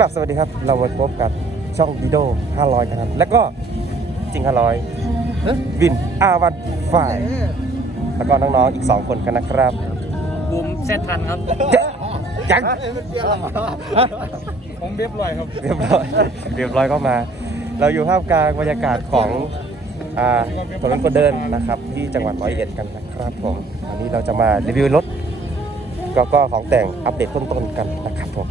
ครับ สวัสดีครับ เรามาพบกับช่องดีโด500กันครับ แล้วก็จริง 500วินอาวันฝ่าย แล้วก็น้องๆอีก 2 คนกันนะครับบูมเซตทันครับยังผมเรียบร้อยครับ เรียบร้อย เรียบร้อยก็มา เราอยู่ท่ามกลางบรรยากาศของอ่าถนนคนเดินนะครับ ที่จังหวัดร้อยเอ็ดกันนะครับผมวันนี้เราจะมารีวิวรถก็ก็ของแต่งอัปเดตต้นๆกันนะครับผม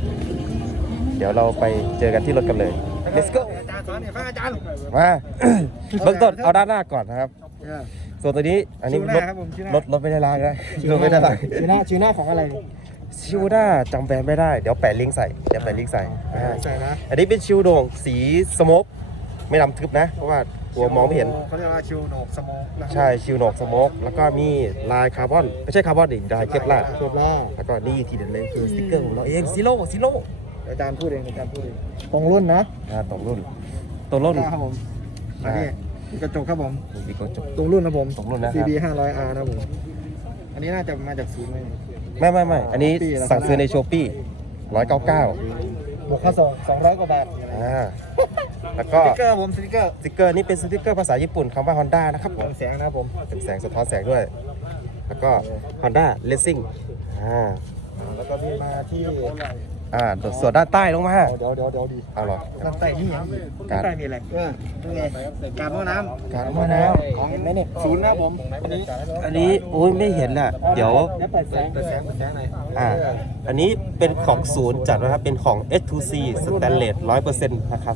เดี๋ยวเราไปเจอกันที่รถกันเลย let's go อาจารย์สอนเนี่ยฟังอาจารย์มา เบื้องต้นเอาด้านหน้าก่อนนะครับ ส่วนตัวนี้อันนี้ชิวหรน้าถครับผมชิวหน้ารถรถไม่ได้ล้างนะรถไม่ได้ล้างชิวหน้าชิวหน้าของอะไรชิวด้าจำแบรนด์ไม่ได้ เดี๋ยวแปะลิงก์ใส่เดี๋ยวแปะลิงก์ใส่อ่าใส่นะอันนี้เป็นชิวโด่งสีสโมกไม่ดำทึบนะ เพราะว่ากลัวมองไม่เห็นเขาเรียกว่าชิวโหนกสโมกนะใช่ชิวโหนกสโมกแล้วก็มีลายคาร์บอน ไม่ใช่คาร์บอนดิลายเคปลาร์จบแล้วแล้วก็นี่ทีเด็ดเลยคือสติ๊กเกอร์ของเราเองซิโร่ซิโร่ อาจารย์พูดเองอาจารย์พูดเองตรงรุ่นนะอ่าตรงรุ่นตรงรุ่น ครับผมอันนี้กระจกครับผมมีกระจก ตรงรุ่นนะผม ตรงรุ่นนะครับ CB 500R นะผม อันนี้น่าจะมาจากศูนย์ไหม ไม่ไม่ไม่อันนี้ Shopee เหรอสั่งซื้อในโชปี้ร้อยเก้าเก้าบวกค่าส่ง200 กว่าบาทอ่าแล้วสก็ติ๊กเกอร์ผมสติ๊กเกอร์สติ๊กเกอร์นี่เป็นสติ๊กเกอร์ภาษาญี่ปุ่นคำว่า Honda นะครับผม แสงนะครับผม เป็นแสงสะท้อนแสงด้วย แล้วก็ Honda Racing อ่า แล้วก็มีมาที่อ่าส่วนด้านใต้ลงมาเดี๋ยวเดี๋ยวเดี๋ยวดีเอาเหรอด้านใต้นี่ยังการด้านใต้มีอะไรเออนี่ไงการพ่อน้ำการพ่อน้ำของเห็นไหมเนี่ยศูนย์นะผมอันนี้อันนี้โอ้ยไม่เห็นอะ เดี๋ยวเปิดแสงเปิดแสงเปิดแสงหน่อยอ่าอันนี้เป็นของศูนย์จัดนะครับเป็นของ S2C Stainless 100%นะครับ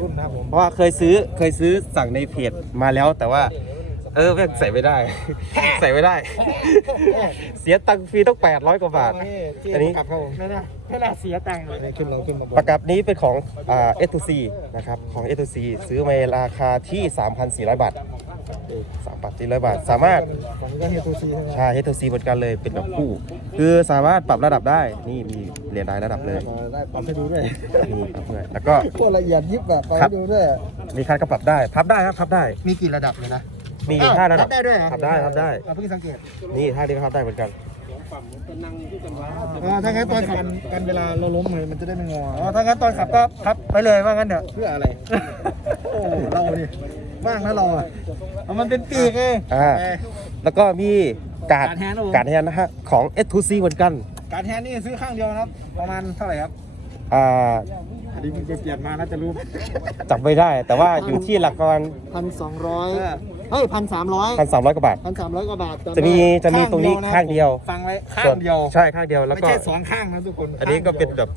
รุ่นนะผมเพราะว่าเคยซื้อเคยซื้อสั่งในเพจมาแล้วแต่ว่า เออแม่งใส่ไม่ได้ ใส่ไม่ได้ เสียตังค์ฟรีต้อง800กว่าบาท อันนี้กลับเข้าไม่ได้ไม่ได้เสียตังค์เลยขึ้นลงขึ้นมาประกับนี้เป็นของอ่า S2C นะครับของ S2C ซื้อมาในราคาที่ 3,400 บาท3,400บาท สามารถผมก็เฮตูซีใช่ไหมใช่ S2C เหมือนกันเลยเป็นแบบคู่ คือสามารถปรับระดับได้นี่มีเหรียญรายระดับเลยได้ปรับให้ดูด้วยนี่ปรับด้วยแล้วก็ โคตรละเอียดยิบแบบปรับครัให้บดูด้วย มีคันก็ปรับได้พับได้ครับพับได้ มีกี่ระดับเลยนะ มีอยู่ห้าระดับพัได้ด้วยเหรอพับได้พับได้ อะเพิ่งสังเกตนี่ท่านี้ก็พับได้เหมือนกัน อ๋อถ้างั้นตอนขับกันเวลาเราล้มเลยมันจะได้ไม่งออ๋อถ้างั้นตอนขับก็พับไปเลยว่างั้นเถอะ เพื่ออะไร โอ้เราดิว่างนะเราอะเอามันเป็นปีกไงอ่า เอ้ย แล้วก็มีการ์ดการ์ดแฮนด์ครับผม การ์ดแฮนด์นะฮะของ S2C เหมือนกันการแทนนี่ซื้อข้างเดียวนะครับ ประมาณเท่าไหร่ครับอ่าอันนี้มึงไปเปลี่ยนมาน่าจะรู้จำไม่ได้ แต่ว่าอยู่ที่หลักประมาณพันสองร้อย เฮ้ยพันสามร้อยพันสามร้อยกว่าบาท พันสามร้อยกว่าบาทจะมีจะมีตรงนี้ข้างเดียวฟังไว้ข้าส่วนงเดียวใช่ข้างเดียวแล้วไม่ก็ใช่สองข้างนะทุกคนอันนี้ก็เป็นข้างแบดียวบ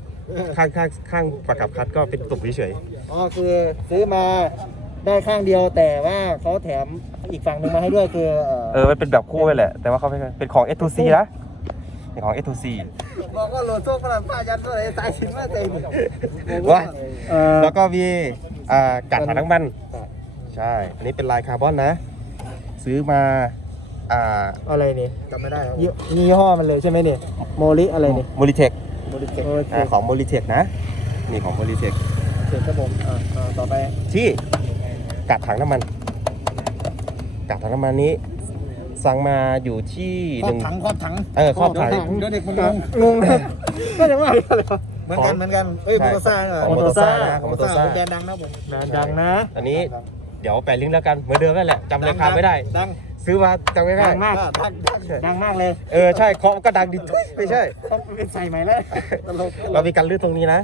ข้างข้างข้างประกับคัดก็เป็นตุ่มเฉยอ๋อคือซื้อมาได้ข้างเดียวแต่ว่าเขาแถมอีกฝั่งหนึ่งมาให้ด้วยคือๆเออมันเป็นแบบคู่ไปแหละ แต่ว่าเขาไม่ใช่เป็นของ S2C นะเป็นของ S2C บอกว่าโหลดโซ่ขนาดป้ายันตัวไหนสายสินมาใจดิว้าเออแล้วก็มีอ่ากัดถังน้ำมัน ใช่ อันนี้เป็นลายคาร์บอนนะ ซื้อมาอ่าอะไรนี่จำไม่ได้ยี่ยี่ห้อมันเลยใช่ไหมเนี่ยโมลิอะไรนี่โมลิเทคโมลิเทคอ่าของโมลิเทคนะนี่ของโมลิเทคเทคครับผมอ่าอ่าต่อไปที่กัดถังน้ำมันกัดถังน้ำมันนี้ สั่งมาอยู่ที่ครหอบนึ่งถังครอบถังเออครอบถังเดี๋ยวเด็กมันงงงงก็จะว่าอะไรวะเหมือนกันเหมือนกันเอ้ยใช่โมโตซ่าเหรอของ Motosa นะของ Motosa แบรนด์ดังนะผมแบรนด์ดังนะ อันนี้ เดี๋ยวแปะลิงก์แล้วกันเหมือนเดิมนั่นแหละจำราคาไม่ได้ ดังซื้อมาจำไม่ได้ดังมาก ดังดังดังมากเลยเออใช่เคาะก็ดังดิทุยไม่ใช่ ต้องเป็นใส่ใหม่แล้วตลกเรามีการลื่นตรงนี้นะ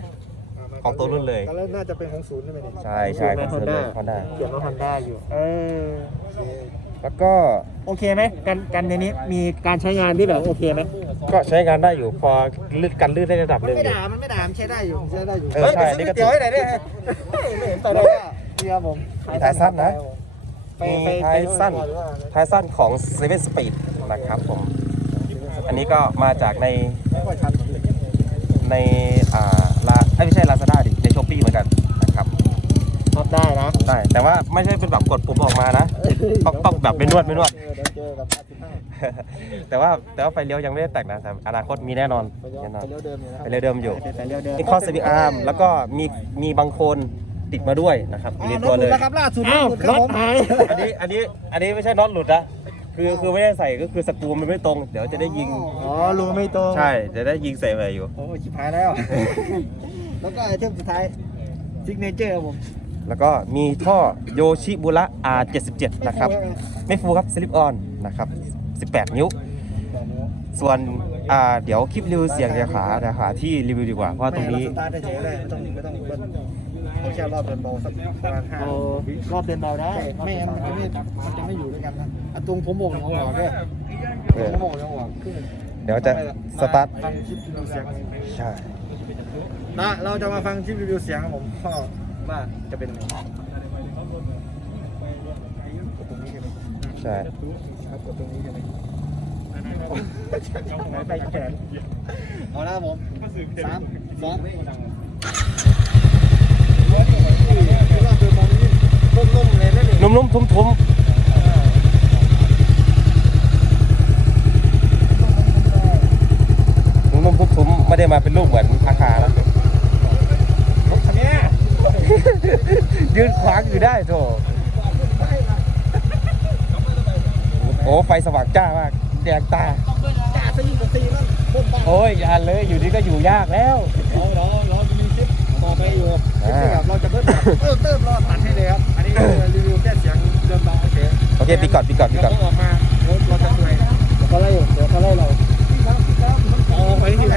ของตัวรุ่นเลย แล้วน่าจะเป็นของศูนย์ใช่ไหมเนี่ยใช่ใช่ของศูนย์เลย Honda เขียนว่าฮอนด้าอยู่ เออ แล้วก็โอเคไหมกันกันในนี้มีการใช้งานที่แบบโอเคไหมก็ใช้งานได้อยู่พอลื่นกันลื่นได้ระดับหนึ่งไม่ด่ามันไม่ด่ามันใช้ได้อยู่ใช้ได้อยู่เออใช่ฮ้ยไปซื้นี่ก็ก๋วยเตี๋ยวให้ไหนอยดิไม่เห็นไปเลยอะ นี่ครับผมมีไทสันนะไปมีไปไทไปสันหรือว่าไทสันของ Seven Speed นะครับผม อันนี้ก็มาจากในไม่ค่อยทันในอ่าลาเอ้ยไม่ใช่ Lazada ดิในช้อปปี้เหมือนกันนะครับพับได้นะได้แต่ว่าไม่ใช่เป็นแบบกดปุ่มออกมานะต้องต้องแบบไม่นวดไม่นวดเดี๋ยวเจอกับ85แต่ว่าแต่ว่าไฟเลี้ยวยังไม่ได้แต่งนะแต่อนาคตมีแน่นอนไปเลี้ยวแน่นอนไปเลี้ยวเดิมอยู่นะคไฟรับเลี้ยวเดิมอยู่ไปเลี้ยวเดิมมีข้อสวิงอาร์มแล้วก็มีมีบางโคน ติดมาด้วยนะครับอยู่ในตัวเลยนะครับล่าสุดอ้าวรถหายอันนี้อันนี้อันนี้ไม่ใช่น็อตหลุดนะคือคือไม่ได้ใส่ก็คือสกรูมันไม่ตรง เดี๋ยวจะได้ยิงอ๋อรูไม่ตรงใช่จะได้ยิงใส่ไปอยู่โอ้ชิบหายแล้ว แล้วก็ไอเทมสุดท้ายซิกเนเจอร์ครับผม แล้วก็มีท่อโยชิบุระ R77 นะครับ ไม่ฟูครับสลิปออนนะครับ 18 นิ้ว ส่วนอ่าเดี๋ยวคลิปรีวิวเสียงเดี๋ยวขาเดี๋ยวขาที่รีวิวดีกว่าเพราะว่าตรงนี้ ไม่เาสตาร์ทเฉยๆเลยไม่ต้องไม่ต้องเบิ้ล เอาแค่รอบเดินเบาสักประมาณห้ารอบเดินเบาได้ไม่งั้นมันจะไม่มันจะไม่อยู่ด้วยกันนะอะตรงผมโบกของหัวด้วยเออผมโบกของหัวขึ้นเดี๋ยวจะสตาร์ทฟังคลิปรีวิวเสียงใช่นะเราจะมาฟังคลิปรีวิวเสียงของผมก็ว่าจะเป็นยังไงกดตรงนี้กันเลยใช่ครับกดตรงนี้กันเลยไปแขนเอาละครับผมสามสอง นุ่มๆเลยนะนี่นุ่มๆทุ้มๆนุ่มๆทุ้มๆไม่ได้มาเป็นรูปเหมือนอาคาแล้วยืนขวางอยู่ได้โถโอ้ ไฟสว่างจ้ามาก แดงตาจ่าสยิงกับตีนั่นพ่นบ้าโอ้ยอย่าเลย อยู่นี่ก็อยู่ยากแล้วเราเราเราจะมีคลิปต่ อไปอยู่คลิปอ่าที่แบบเราจะเพิ่มแบบเติมเติมรอตัดให้เลยครับ อันนี้คือรีวิวแค่เสียงเดิมเบาเฉยโอเคปีก่อนปีก่อนปีก่อนเราออกมาโอ้เราจะสวยเดี๋ยวเขาไล่เดี๋ยวเขาไล่เราเอาไปที่ไหน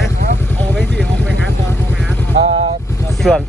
เอาไปที่เอาไปหาตัวเอาไปหาตัวอ่าส่วน